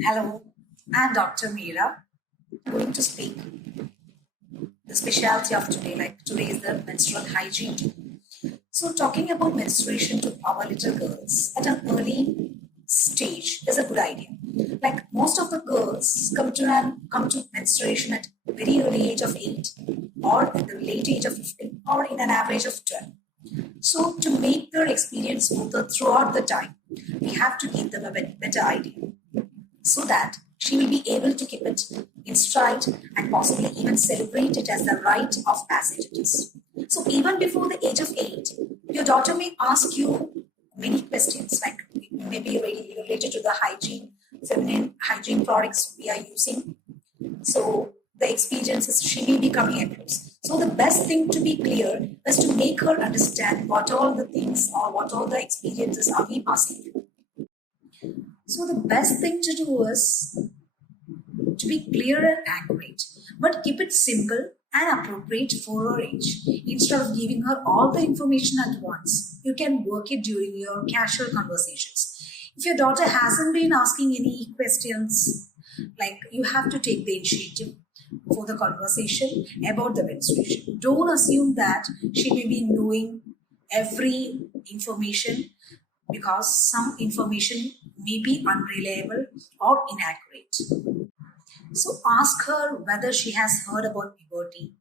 Hello, I'm Dr. Meera. Going to speak the specialty of today. Like today is the menstrual hygiene day. So talking about menstruation to our little girls at an early stage is a good idea. Like most of the girls come to menstruation at very early age of 8 or at the late age of 15 or in an average of 12. So to make their experience smoother throughout the time, we have to give them a better idea so that she will be able to keep it in stride and possibly even celebrate it as the rite of passage it is. So even before the age of 8, your daughter may ask you many questions, like maybe related to the hygiene, feminine hygiene products we are using. So the experiences she may be coming across. So the best thing to be clear is to make her understand what all the things or what all the experiences are we passing through. So the best thing to do is to be clear and accurate, but keep it simple and appropriate for her age. Instead of giving her all the information at once, you can work it during your casual conversations. If your daughter hasn't been asking any questions, like you have to take the initiative for the conversation about the menstruation. Don't assume that she may be knowing every information because some information may be unreliable or inaccurate. So ask her whether she has heard about puberty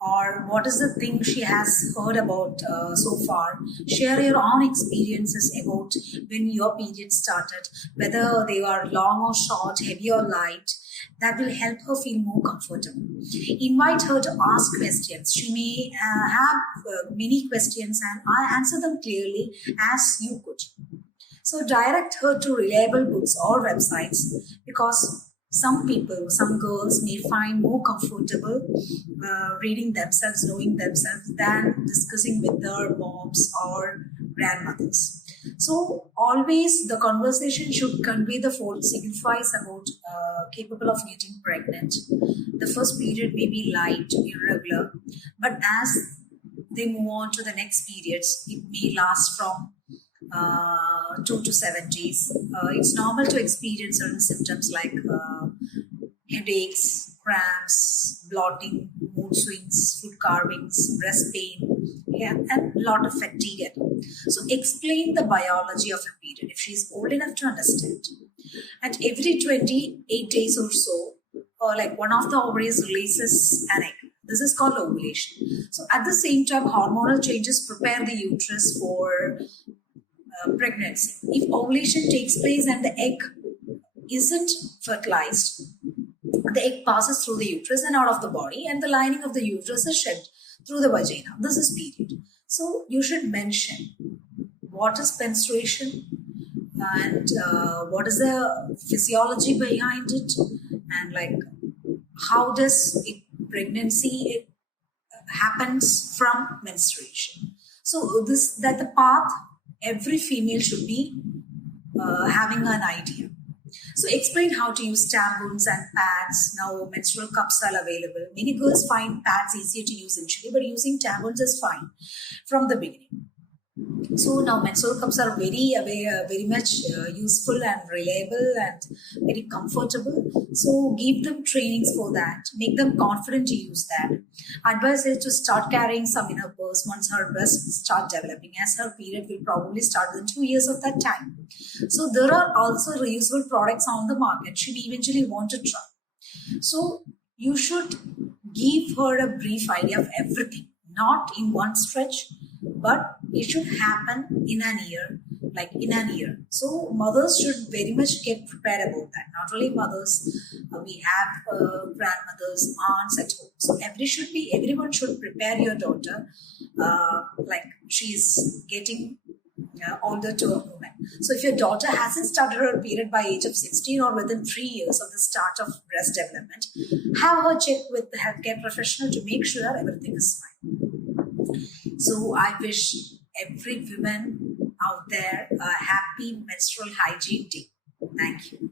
or what is the thing she has heard about so far. Share your own experiences about when your period started, whether they are long or short, heavy or light. That will help her feel more comfortable. Invite her to ask questions. She may have many questions and I answer them clearly as you could. So direct her to reliable books or websites because some people, some girls may find more comfortable reading themselves, knowing themselves than discussing with their moms or grandmothers. So always the conversation should convey the fold signifies about capable of getting pregnant. The first period may be light, irregular, but as they move on to the next periods, it may last from 2 to 7 days. It's normal to experience certain symptoms like headaches, cramps, bloating, mood swings, food carvings, breast pain, yeah, and a lot of fatigue. So explain the biology of a period if she's old enough to understand. At every 28 days or so, like one of the ovaries releases an egg. This is called ovulation. So at the same time, hormonal changes prepare the uterus for pregnancy. If ovulation takes place and the egg isn't fertilized, the egg passes through the uterus and out of the body, and the lining of the uterus is shed through the vagina. This is period. So you should mention what is menstruation and what is the physiology behind it, and like how does it happens from menstruation. So this that the path every female should be having an idea. So explain how to use tampons and pads. Now menstrual cups are available. Many girls find pads easier to use initially, but using tampons is fine from the beginning. So now menstrual cups are very much useful and reliable and very comfortable. So give them trainings for that. Make them confident to use that. Advise her to start carrying some in her purse once her breasts start developing, as her period will probably start within 2 years of that time. So there are also reusable products on the market she may eventually want to try. So you should give her a brief idea of everything, not in one stretch, but it should happen in an year, like in an year. So mothers should very much get prepared about that. Not only mothers, we have grandmothers, aunts at home. So everyone should prepare your daughter like she's getting older to a woman. So if your daughter hasn't started her period by age of 16 or within 3 years of the start of breast development, have her check with the healthcare professional to make sure everything is fine. So I wish every woman out there a happy menstrual hygiene day. Thank you.